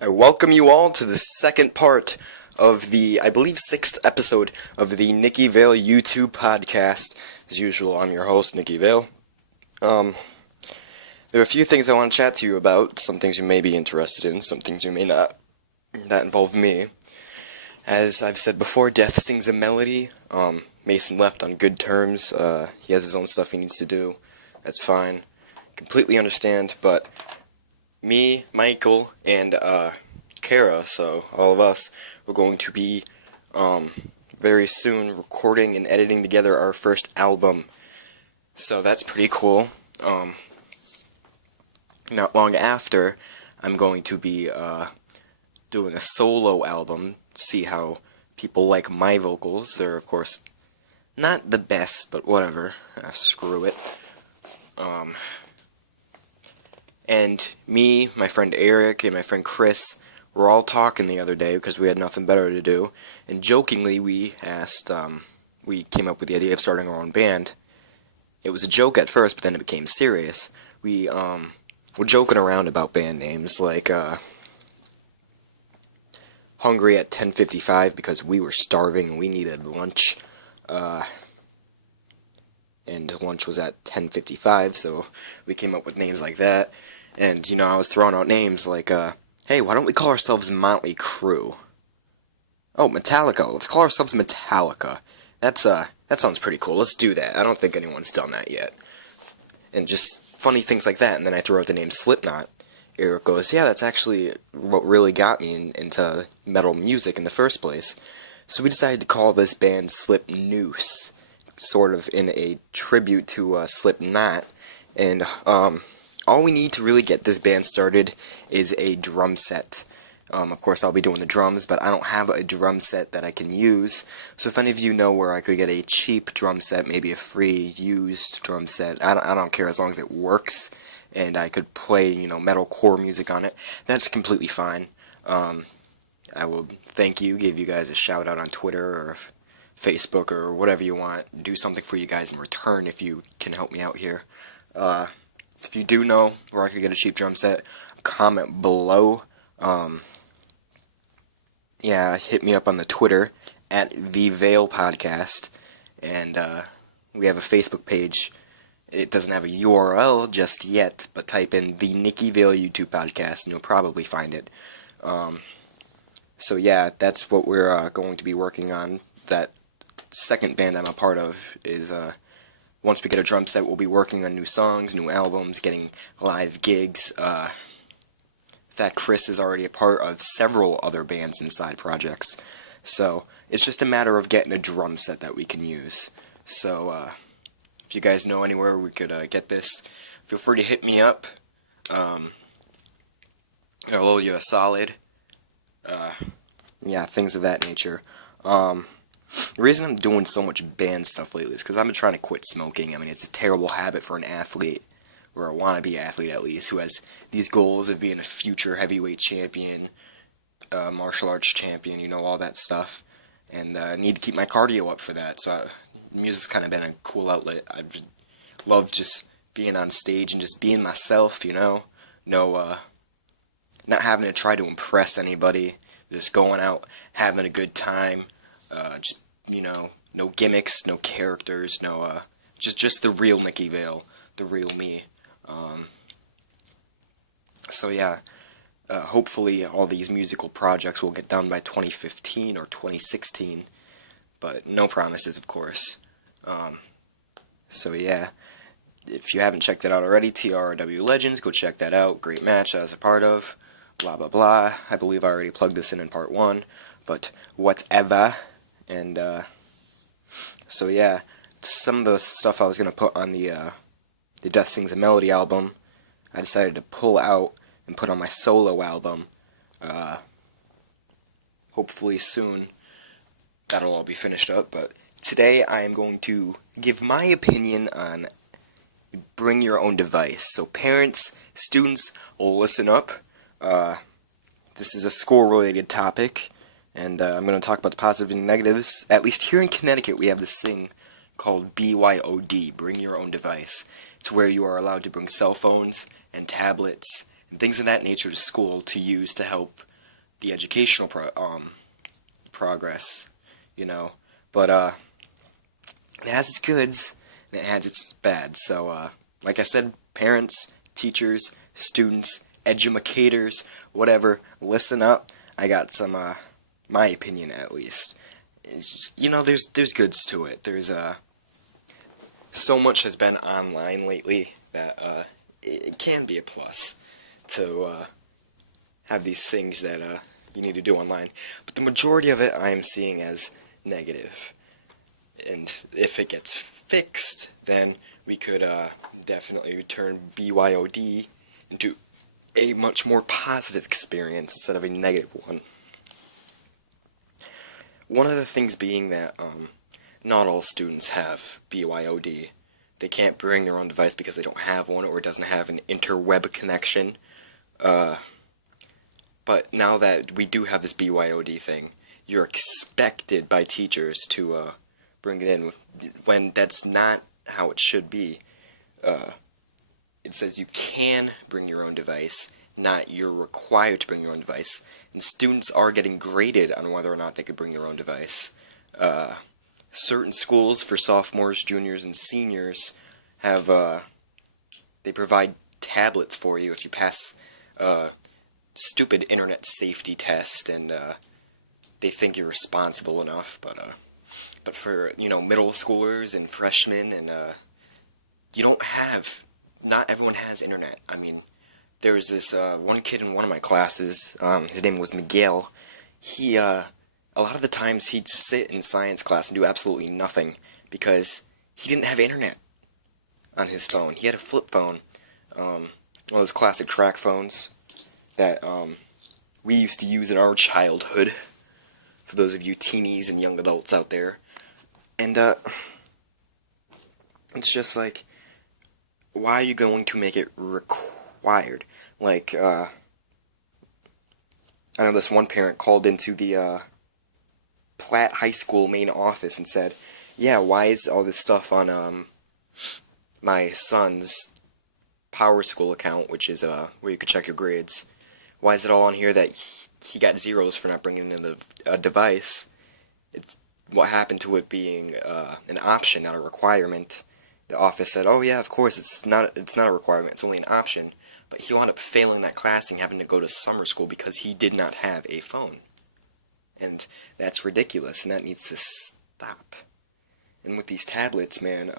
I welcome you all to the second part of the, I believe, 6th episode of the Nicky Vale YouTube podcast. As usual, I'm your host, Nicky Vale. There are a few things I want to chat to you about, some things you may be interested in, some things you may not, that involve me. As I've said before, Death sings a melody. Mason left on good terms. He has his own stuff he needs to do. That's fine. Completely understand, but me, Michael, and Kara, so all of us, we're going to be very soon recording and editing together our first album. So that's pretty cool. Not long after, I'm going to be doing a solo album, see how people like my vocals. They're, of course, not the best, but whatever. Screw it. And me, my friend Eric, and my friend Chris were all talking the other day because we had nothing better to do. And jokingly, we came up with the idea of starting our own band. It was a joke at first, but then it became serious. We were joking around about band names, like Hungry at 10:55 because we were starving and we needed lunch. And lunch was at 10:55, so we came up with names like that. And, I was throwing out names like, hey, why don't we call ourselves Motley Crue? Oh, Metallica. Let's call ourselves Metallica. That sounds pretty cool. Let's do that. I don't think anyone's done that yet. And just funny things like that. And then I throw out the name Slipknot. Eric goes, yeah, that's actually what really got me into metal music in the first place. So we decided to call this band Slip Noose, sort of in a tribute to Slipknot. And all we need to really get this band started is a drum set. Of course, I'll be doing the drums, but I don't have a drum set that I can use. So if any of you know where I could get a cheap drum set, maybe a free used drum set, I don't care as long as it works, and I could play, metalcore music on it, that's completely fine. I will thank you, give you guys a shout out on Twitter or Facebook or whatever you want. Do something for you guys in return if you can help me out here. If you do know where I could get a cheap drum set, comment below. Yeah, hit me up on the Twitter at The Vale Podcast, and we have a Facebook page. It doesn't have a URL just yet, but type in the Nicky Vale YouTube Podcast, and you'll probably find it. So yeah, that's what we're going to be working on. That second band I'm a part of is, once we get a drum set, we'll be working on new songs, new albums, getting live gigs. In fact, Chris is already a part of several other bands and side projects. So, it's just a matter of getting a drum set that we can use. So, if you guys know anywhere we could get this, feel free to hit me up. I'll owe you a solid. Yeah, things of that nature. The reason I'm doing so much band stuff lately is because I've been trying to quit smoking. I mean, it's a terrible habit for an athlete, or a wannabe athlete at least, who has these goals of being a future heavyweight champion, martial arts champion, all that stuff. And I need to keep my cardio up for that, so music's kind of been a cool outlet. I love just being on stage and just being myself, not having to try to impress anybody, just going out, having a good time. Just, no gimmicks, no characters, just the real Nicky Vale, the real me. So yeah, hopefully all these musical projects will get done by 2015 or 2016, but no promises, of course. So yeah, if you haven't checked it out already, TRW Legends, go check that out. Great match I was a part of, blah blah blah. I believe I already plugged this in part 1, but whatever. And so yeah, some of the stuff I was gonna put on the Death Sings a Melody album, I decided to pull out and put on my solo album. Hopefully soon that'll all be finished up. But today I am going to give my opinion on bring your own device. So parents, students, listen up. This is a school-related topic. And I'm going to talk about the positives and negatives. At least here in Connecticut, we have this thing called BYOD, Bring Your Own Device. It's where you are allowed to bring cell phones and tablets and things of that nature to school to use to help the educational progress, you know. But it has its goods and it has its bads. So like I said, parents, teachers, students, educators, whatever, listen up. I got some my opinion at least. It's just, you know, there's goods to it. There's so much has been online lately that it can be a plus to have these things that you need to do online. But the majority of it I am seeing as negative. And if it gets fixed, then we could definitely turn BYOD into a much more positive experience instead of a negative one. One of the things being that not all students have BYOD. They can't bring their own device because they don't have one or it doesn't have an interweb connection. But now that we do have this BYOD thing, you're expected by teachers to bring it in, when that's not how it should be. It says you can bring your own device, not you're required to bring your own device. And students are getting graded on whether or not they could bring their own device. Certain schools for sophomores, juniors, and seniors have, they provide tablets for you if you pass stupid internet safety test, and they think you're responsible enough. But for, you know, middle schoolers and freshmen, and you don't have, not everyone has internet. I mean, there was this one kid in one of my classes, his name was Miguel. He, a lot of the times he'd sit in science class and do absolutely nothing because he didn't have internet on his phone. He had a flip phone, one of those classic track phones that we used to use in our childhood, for those of you teenies and young adults out there. And it's just like, why are you going to make it required? Like, I know this one parent called into the Platt High School main office and said, yeah, why is all this stuff on my son's Power School account, which is where you could check your grades, why is it all on here that he got zeros for not bringing in a device? It's what happened to it being an option, not a requirement. The office said, oh yeah, of course, it's not a requirement, it's only an option. But he wound up failing that class and having to go to summer school because he did not have a phone. And that's ridiculous, and that needs to stop. And with these tablets, man,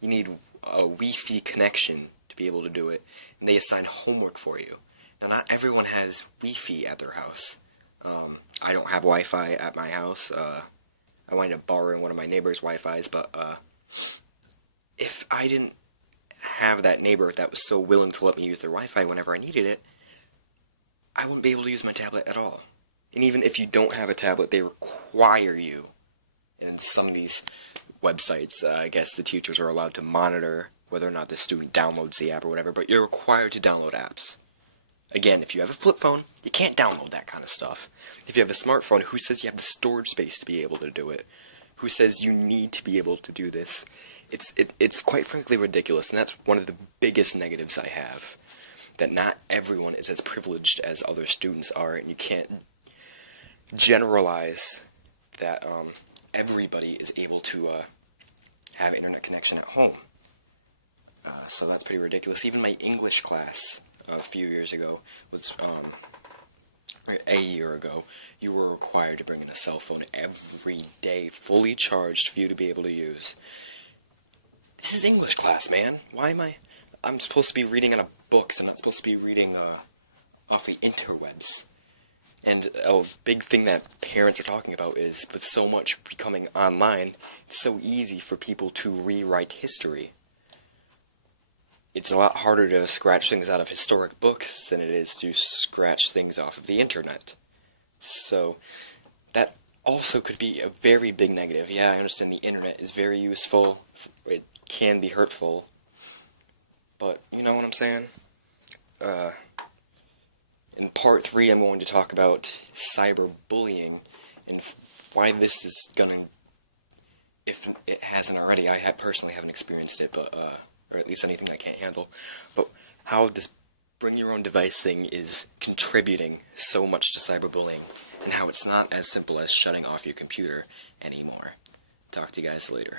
you need a Wi-Fi connection to be able to do it. And they assign homework for you. Now, not everyone has Wi-Fi at their house. I don't have Wi-Fi at my house. I wind up borrowing one of my neighbor's Wi-Fis, but if I didn't have that neighbor that was so willing to let me use their Wi-Fi whenever I needed it, I wouldn't be able to use my tablet at all. And even if you don't have a tablet, they require you. And some of these websites, I guess the teachers are allowed to monitor whether or not the student downloads the app or whatever, but you're required to download apps. Again, if you have a flip phone, you can't download that kind of stuff. If you have a smartphone, who says you have the storage space to be able to do it? Who says you need to be able to do this? It's quite frankly ridiculous, and that's one of the biggest negatives I have. That not everyone is as privileged as other students are, and you can't generalize that everybody is able to have internet connection at home. So that's pretty ridiculous. Even my English class a few years ago was, a year ago, you were required to bring in a cell phone every day, fully charged for you to be able to use. This is English class, man. Why am I'm supposed to be reading out of books, I'm not supposed to be reading off the interwebs. And a big thing that parents are talking about is, with so much becoming online, it's so easy for people to rewrite history. It's a lot harder to scratch things out of historic books than it is to scratch things off of the internet. So, that also could be a very big negative. Yeah, I understand the internet is very useful, it can be hurtful, but you know what I'm saying? In part 3, I'm going to talk about cyberbullying, and why this is gonna, if it hasn't already, personally haven't experienced it, but, or at least anything I can't handle, but how this bring your own device thing is contributing so much to cyberbullying, and how it's not as simple as shutting off your computer anymore. Talk to you guys later.